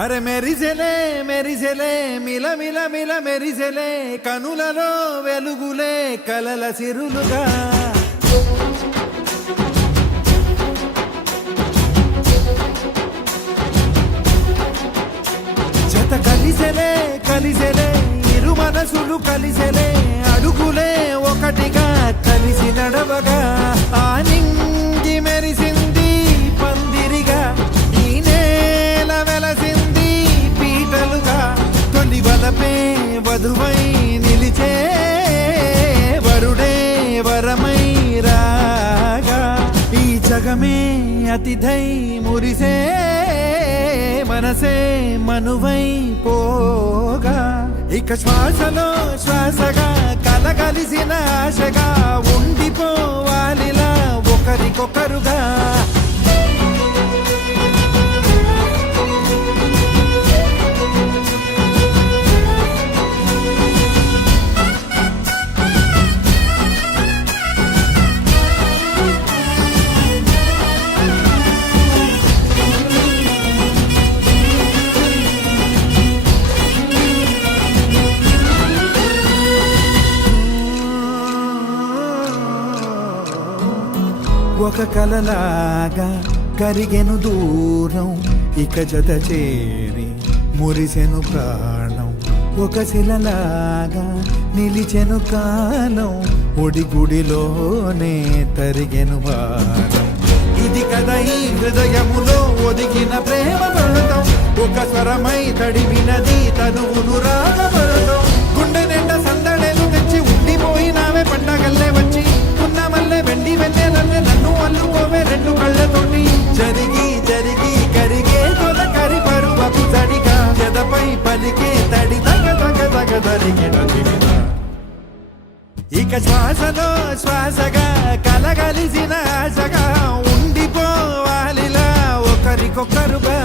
అరే మెరిసెలే మెరిసెలే మిల మిల మిల మెరిసెలే కనులలో వెలుగులే కలల సిరులుగా జత కలిసెలే కలిసెలే ఇరు మనసులు కలిసెలే అడుగులే ఒకటిగా కలిసి నడవగా ఆ నింగి మెరిసింది పందిరిగా ఈ నేల వెలసింది పీటలుగా తొలి వలపే వధువై నిలిచే వరుడే వరమై రాగా ఈ జగమే అతిథై మురిసే మనసే మనువై పోగా ఇక శ్వాసలో శ్వాసగా కలగలిసిన ఆశగా ఉండిపోవాలిలా ఒకరికొకరుగా ఒక కలలాగా కరిగెను దూరం ఇక జత చేరి మురిసెను ప్రాణం ఒక శిలలాగా నిలిచెను కాలం ఒడిగుడిలోనే తరిగెను వారం ఇది కదా ఈ హృదయములో ఒదిగిన ప్రేమ పడతాం ఒక స్వరమై తడివినది తనువును రాగపడతాం గుండె నిండా సందడేలు తెచ్చి ఉండిపోయినావే పండగల్లే వచ్చి ఉన్నమల్లే వెండి వెన్నెలల్లే నన్ను అల్లుకోవే రెండు కళ్ళతోటి జరిగి జరిగి కరిగే తొల కరి పరువపు తడిగా ఎదపై పలికే తడి తగ తగ తగ తరిగిన ఇక శ్వాసలో శ్వాసగా కలగలిసిన ఆశగా ఉండిపోవాలిలా ఒకరికొకరుగా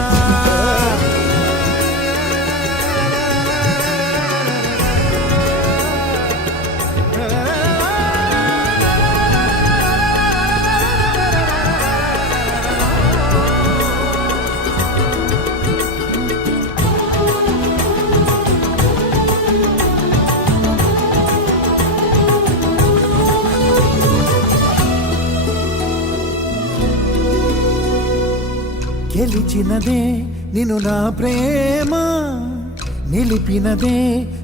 గెలిచినదే నిన్ను నా ప్రేమ నిలిపినదే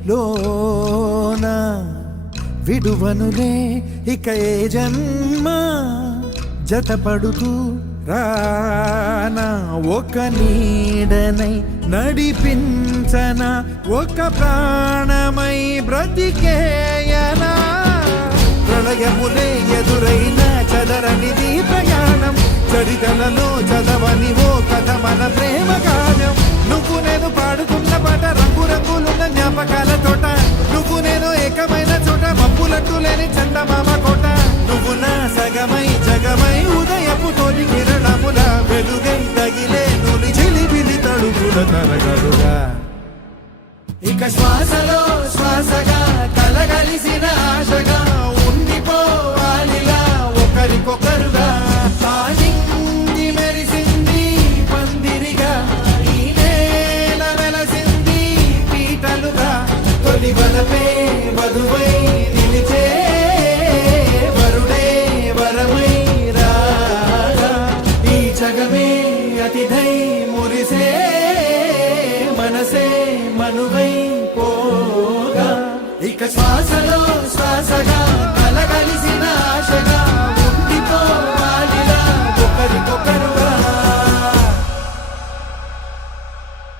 లోన విడువనులే ఇక ఏ జన్మ జతపడుతూ రానా ఒక నీడనై నడిపించన ఒక ప్రాణమై బ్రతికేయనా ప్రళయములే ఎదురైన చదరనిది ప్రయాణం చరితలలో చదవని ఓ కథ మన ప్రేమ గానం నువ్వు నేను పాడుకున్న పాట రంగు రంగులున్న జ్ఞాపకాల తోట నువ్వు నేను ఏకమైన చోట మబ్బులట్టు లేని చందమామ కోట నువ్వు నా సగమై జగమై ఉదయపు తోలి కిరణముల వెలుగై తగిలే నులి చిలిబిలి తడుగుల తరగలుగా ఇక శ్వాసలో శ్వాసగా కలగలిసిన ఆశగా ఉండిపోవాలిలా ఒకరికొకరుగా మెరిసింది పందిరిగా ఈ నేల వెలసింది పీటలుగా తొలి వలపే వధువై నిలిచే వరుడే వరమై రాగా ఈ జగమే అతిథై మురిసే మనసే మనువై పోగా ఇక శ్వాసలో శ్వాసగా